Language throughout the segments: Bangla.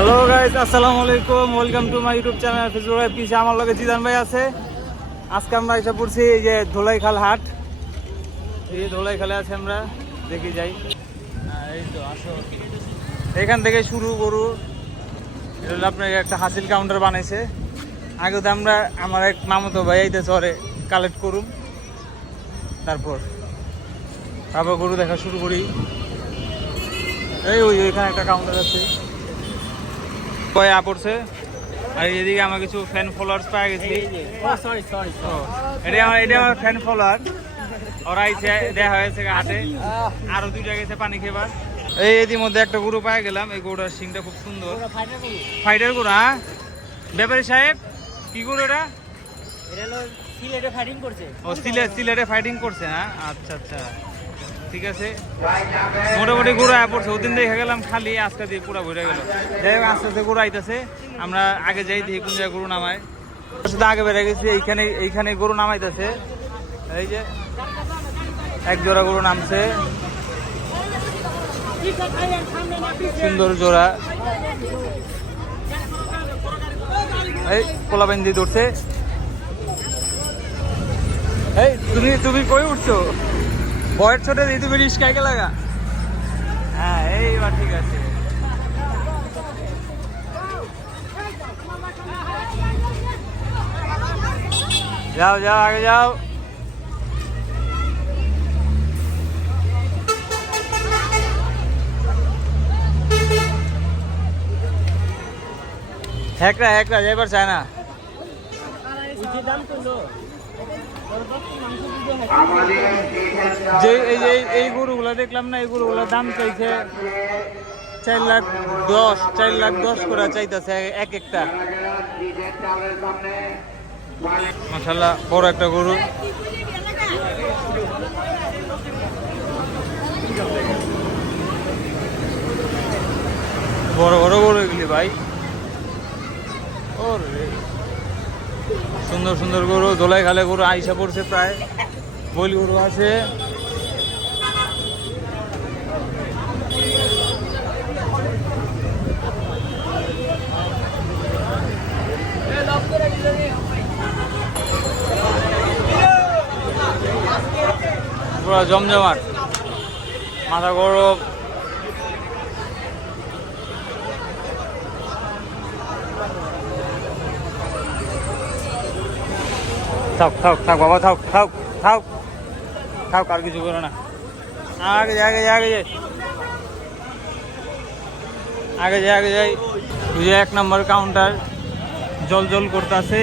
হ্যালো গাইজ আসসালামু আলাইকুম। Welcome to my YouTube channel Facebook পিছে আমার লগে জিদান ভাই আছে? আজকে আমরা এসে পড়ছি এই যে ধোলাইখাল হাট। এই ধোলাইখালে আছে আমরা। দেখি যাই। হ্যাঁ, এই তো আসো। এখান থেকে শুরু করু এটা হলো আপনার একটা হাসিল কাউন্টার বানাইছে। আগে তো আমরা আমার এক মামতো ভাই এইতে চরে কালেক্ট করুম। তারপর তারপর গরু দেখা শুরু করি। এই ওই ওইখানে একটা কাউন্টার আছে। কয় আ পড়ছে। আর এদিকে আমার কিছু ফ্যান ফলোয়ার্স পাওয়া গেছি। ও, এটা আমার এটা আমার ফ্যান ফলোয়ার ওরা আইছে দেখা হয়েছে হাটে আরও দুইটা গেছে পানি খেবার। এই এদির মধ্যে একটা গরু পাই গেলাম। এই গরুটার সিংটা খুব সুন্দর। ফাইটার গরু। হ্যাঁ? ব্যাপারী সাহেব কি গরু এটা? এটা সিলেটে ফাইটিং করছে। ও সিলেট সিলেটে ফাইটিং করছে হ্যাঁ? আচ্ছা আচ্ছা। ঠিক আছে? মোটামুটি আয়া পড়ছে, ওদিন দেখে গেলাম খালি আজকে দিয়ে পুরা ভরে গেল। যাই হোক, আস্তে আস্তে গরু আইতেছে আমরা আগে যাই দেখি কোন জায়গায় গরু নামায়। শুধু আগে বেড়ে গেছি, এইখানে এইখানে গরু নামাইতেছে। এই যে, এক জোড়া গরু নামছে। সুন্দর জোড়া। এই কোলাবেন দিয়ে ধরছে। এই, তুমি তুমি কই উঠছো? বয়ের ছোট দিয়ে তুমি রিস্কায় কে লাগা হ্যাঁ এইবার ঠিক আছে যাও যাও আগে যাও হ্যাকরা হ্যাকরা যাইবার চায় না যে এই যে এই গরুগুলো দেখলাম না এই গরুগুলোর দাম চাইছে চার লাখ দশ, চার লাখ দশ করে চাইতেছে এক একটা। মাসাল্লাহ বড় একটা গরু। বড় বড় গরু এগুলি ভাই। ওরে। সুন্দর সুন্দর গরু দোলাই খালে গরু আইসা পড়ছে প্রায়। বইল গরু আছে। জমজমাট। মাথা গরম। থাক থাক থাক বাবা, থাক থাক থাক। থাক, আর কিছু করো না। আগে যাই আগে যাই আগে যাই। আগে যাই আগে যাই। ওই এক নম্বর কাউন্টার জল জল করতেছে।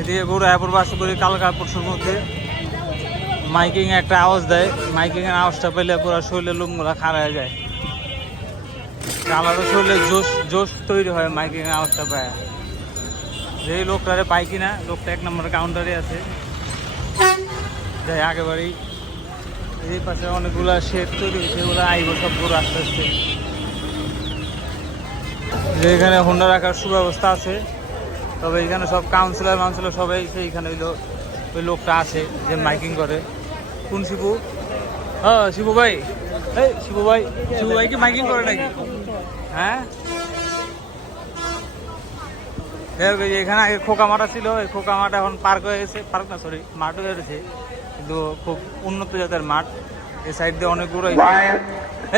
এদিকে গরু এরপর বাস করি কালকা পরশুর মধ্যে মাইকিং একটা আওয়াজ দেয়। মাইকিং এর আওয়াজটা পেলে পুরো শরীরের লোমগুলা খাড়া হয়ে যায়। আলাদা শরীরে জোশ জোশ তৈরি হয় মাইকিং এর আওয়াজটা পায়। যে লোকটারে পাই কিনা, লোকটা এক নম্বর কাউন্টারে আছে। যাই আগে বাড়ি এই পাশে অনেকগুলা শেড তৈরি হয়েছে ওগুলো আইব সব গরু আস্তে আস্তে। যে এখানে হোন্ডা রাখার সুব্যবস্থা আছে, তবে এখানে সব কাউন্সিলর মাউন্সিলর সবাই সেইখানে ওই লো- ওই লোকটা আছে যে মাইকিং করে। কোন শিবু? হ্যাঁ শিবু ভাই। এই, শিবু ভাই। শিবু ভাই কি মাইকিং করে নাকি? হ্যাঁ? এখানে আগে খোকা মাঠা ছিল এই খোকা মাঠ এখন পার্ক হয়ে গেছে। পার্ক না সরি মাঠ হয়ে গেছে। কিন্তু খুব উন্নত জাতের মাঠ। এই সাইড দিয়ে অনেকগুলো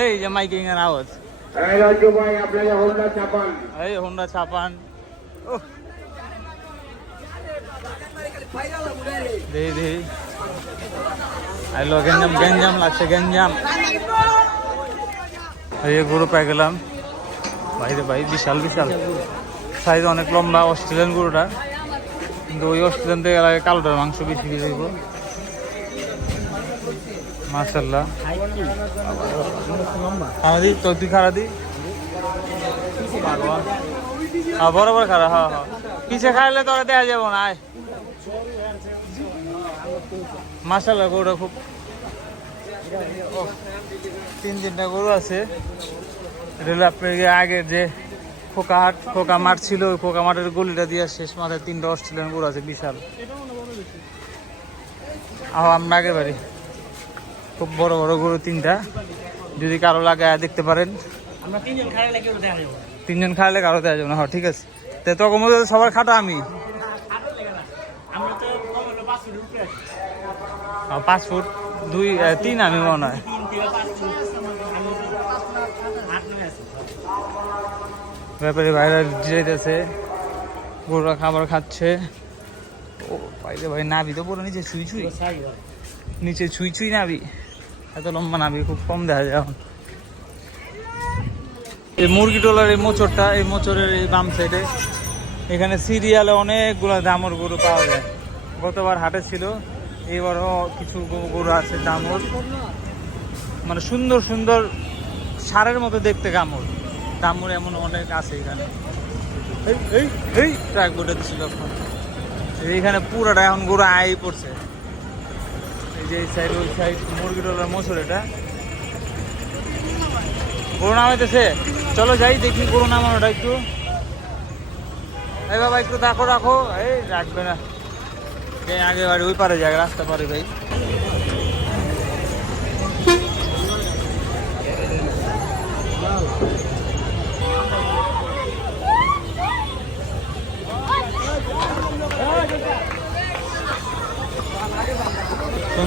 এই যে মাইকিং এর আওয়াজ। এই হোন্ডা ছাপান। আইলো গেঞ্জাম গেঞ্জাম লাগছে গেঞ্জাম। এই যে গরু পেয়ে গেলাম। বাইরে ভাই বিশাল বিশাল। সাইজ অনেক লম্বা অস্ট্রেলিয়ান গরুটা কিন্তু ওই অস্ট্রেলিয়ান থেকে লাগে কালোটার মাংস বেশি বেশি দিব মার্শাল্লাহ দি হ্যাঁ বরাবর হ্যাঁ হ্যাঁ। পিছে না, আয়। গরুটা খুব তিন তিনটা গরু আছে। এটা হলো আগের যে খোকা হাট খোকা মাঠ ছিল ওই খোকা মাঠের গলিটা দিয়ে শেষ মাথায় তিনটা অস্ট্রেলিয়ান গরু আছে বিশাল। আহ আমরা আগে বাড়ি। খুব বড় বড় গরু তিনটা। যদি কারও লাগে দেখতে পারেন। তিনজন খাইলে কারও দেওয়া যাবে না হ্যাঁ ঠিক আছে। তো তখন মধ্যে সবার খাটা আমি। পাঁচ ফুট দুই তিন আমি মনে হয় তিন থেকে পাঁচ ফুট আমি আট নয় আছি ব্যাপারে বাইরে যেতেছে গরুরা খাবার খাচ্ছে। ও বাইরে ভাই নাবি তো পুরো নিচে ছুঁই ছুঁই। নিচে ছুঁই ছুঁই নাবি এত লম্বা নাবি খুব কম দেখা যায় এখন। এই মুরগি টোলার এই মোচরটা, এই মোচরের এই বাম সাইডে এখানে সিরিয়ালে অনেকগুলো দামর গরু পাওয়া যায়। গতবার হাটে ছিল, এবারও কিছু গরু আছে দামর। মানে সুন্দর সুন্দর সারের মতো দেখতে কামড় দামর এমন অনেক আছে এখানে। এই এই এই। ট্রাক দিছিল এখন। এইখানে পুরাটা এখন গরু আই পড়ছে। এই যে এই সাইড ওই সাইড মুরগি টোলার মোচর এটা। গরু নামাইতেছে। চলো যাই দেখি গরু নামানোটা একটু। এই বাবা একটু রাখো রাখো এই রাখবে না। আগে বাড়ি ওই পারে যায় রাস্তা পারে ভাই।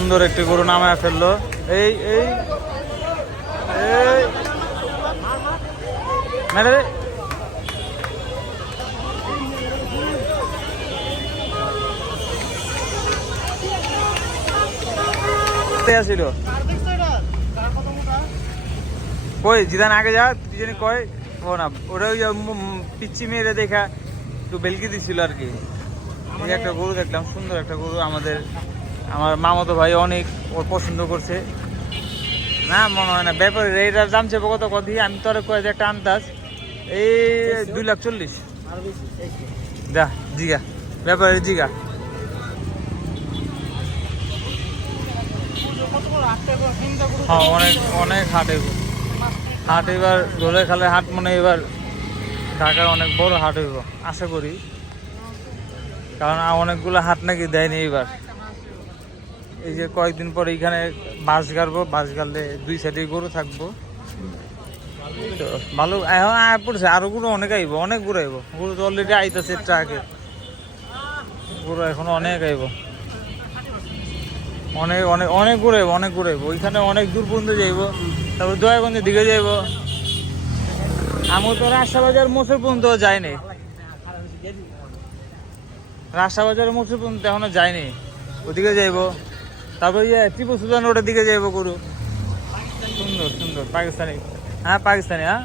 সুন্দর একটি গরু নামায় ফেলল। এই এই। কোথায় আসিল। কই, জিদান আগে যা দুজনে কয় ও না, ওটা ওই পিচ্ছি মেয়েরে দেখা একটু বেলকি দিছিল আর কি। একটা গরু দেখলাম, সুন্দর একটা গরু আমাদের আমার মামতো ভাই অনেক ওর পছন্দ করছে। না, মনে হয় না, ব্যাপারে এইটার দাম চেপে কত কত আমি তোর কয়ে যে একটা আন্দাজ। এই দুই লাখ চল্লিশ। দা জিগা, ব্যাপারে জিগা। হ্যাঁ অনেক অনেক হাট হইব হাট এবার ধরে খালে হাট মানে এবার ঢাকার অনেক বড় হাট হইব আশা করি। কারণ অনেকগুলো হাট নাকি দেয়নি এবার। এই যে কয়েকদিন পর এইখানে বাস গাড়বো বাস গাড়লে দুই সাইডে গরু থাকব। ভালো পড়ছে, আরও গরু অনেক আইব, অনেক গরু আইব। গরু তো অলরেডি আইতাছে ট্রাকে গরু এখন অনেক আইব। অনেক অনেক অনেক ঘুরে অনেক ঘুরে ওইখানে অনেক দূর পর্যন্ত যাইব। তারপর দয়াগঞ্জের দিকে যাইব। আমি তো রাস্তা রাস্তাবাজার মোচর পর্যন্ত যাইনি রাস্তাবাজার মোচর পর্যন্ত এখনও যাইনি ওদিকে যাইব। তারপর ইয়ে টিপু সুলতান রোডের দিকে যাইব গরু। সুন্দর সুন্দর, পাকিস্তানি। হ্যাঁ পাকিস্তানি হ্যাঁ।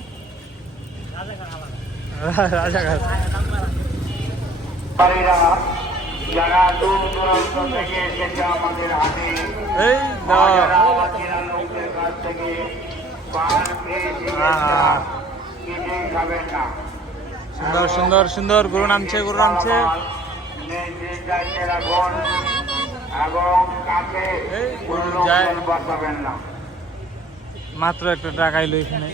রাজাঘাট এই সুন্দর সুন্দর সুন্দর। গরু নামছে গরু নামছে। মাত্র একটা টাকা এলো এখানে।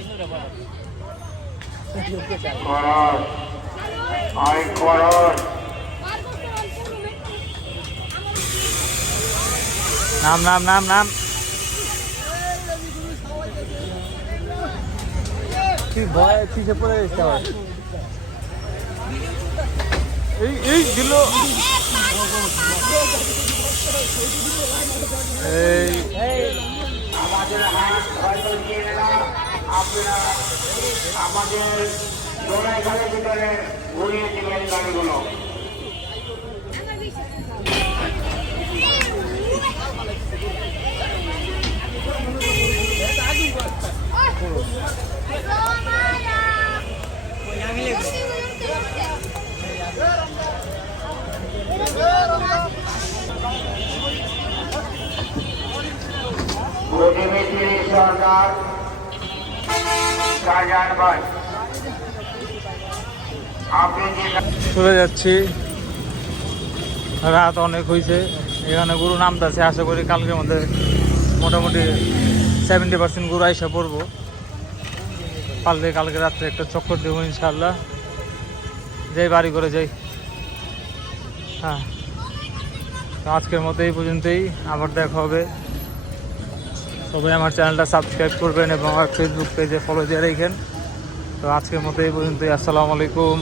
নাম নাম নাম নাম। তুই ভয় পিছে পড়ে আবার? এই এই দিল। আমাদের হাত হয়তো নিয়ে গেলাম আপনারা আমাদের দোলাইখালের ভিতরে ঘুরিয়ে দিবেন গাড়িগুলো প্রতিবেশী সরকার চলে যাচ্ছি। রাত অনেক হয়েছে এখানে গরু নামতেছে। আশা করি কালকের মধ্যে মোটামুটি সেভেন্টি পার্সেন্ট গরু আইসা পড়ব। পারলে কালকে রাত্রে একটা চক্কর দেবো ইনশাল্লাহ যাই, বাড়ি করে যাই। হ্যাঁ। আজকের মতো এই পর্যন্তই। আবার দেখা হবে। সবাই আমার চ্যানেলটা সাবস্ক্রাইব করবেন এবং আমার ফেসবুক পেজে ফলো দিয়ে রেখেন। তো আজকের মতো এই পর্যন্তই। আসসালামু আলাইকুম।